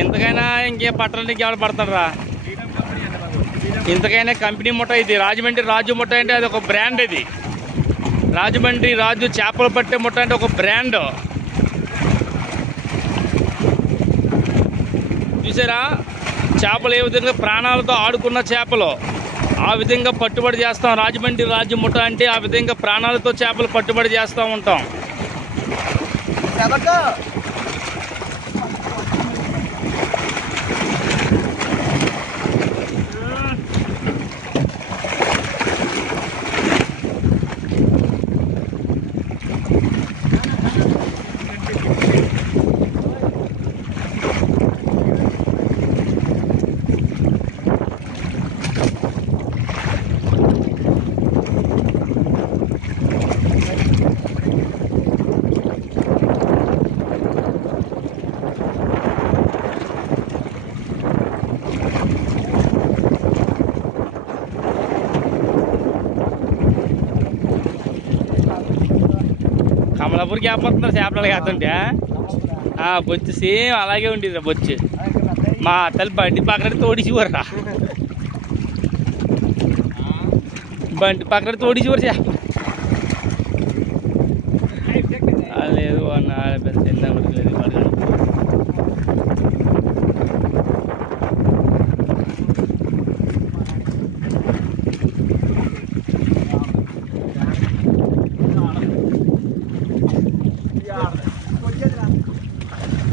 ఇంతకైనా ఇంకేం పట్టడానికి ఇంకెవరు పడతాడు రా. ఇంతకైనా కంపెనీ ముఠ ఇది. రాజమండ్రి రాజు ముఠ అంటే అది ఒక బ్రాండ్. ఇది రాజమండ్రి రాజు చేపలు పట్టే ముఠ అంటే ఒక బ్రాండ్. చూసారా చేపలు ఏ విధంగా ప్రాణాలతో ఆడుకున్న చేపలు ఆ విధంగా పట్టుబడి చేస్తాం. రాజమండ్రి రాజు ముఠ అంటే ఆ విధంగా ప్రాణాలతో చేపలు పట్టుబడి చేస్తూ ఉంటాం. కమలాపూర్కి వేపడుతున్నారు చేపలు వేస్తుంటే. బొచ్చు సేమ్ అలాగే ఉండేది బొచ్చు. మా తల్లి బండి పక్కన తోడిచివర్రా. బండి పక్కన తోడిచివరు చేప లేదు అన్న పెద్ద లేదు.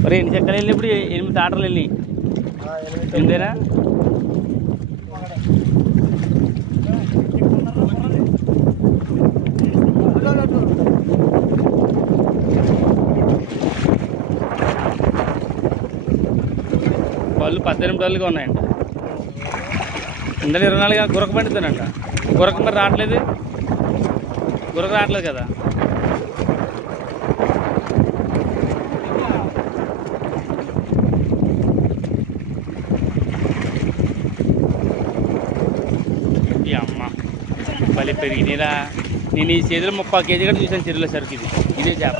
మరి ఎన్ని చెక్కలు వెళ్ళి ఇప్పుడు 8 తాటర్లు వెళ్ళి 8 పళ్ళు 18 పళ్ళుగా ఉన్నాయంట. ఇందులో 24 గురక పండుతానంట. గురక మరి రావట్లేదు. గురక రావట్లేదు కదా. అమ్మ భలే పెరిగినాయిరా. నేను ఈ చేతిలో 30 కేజీ కూడా చూసాను చెరువులో సరుకు. ఇదే చేప.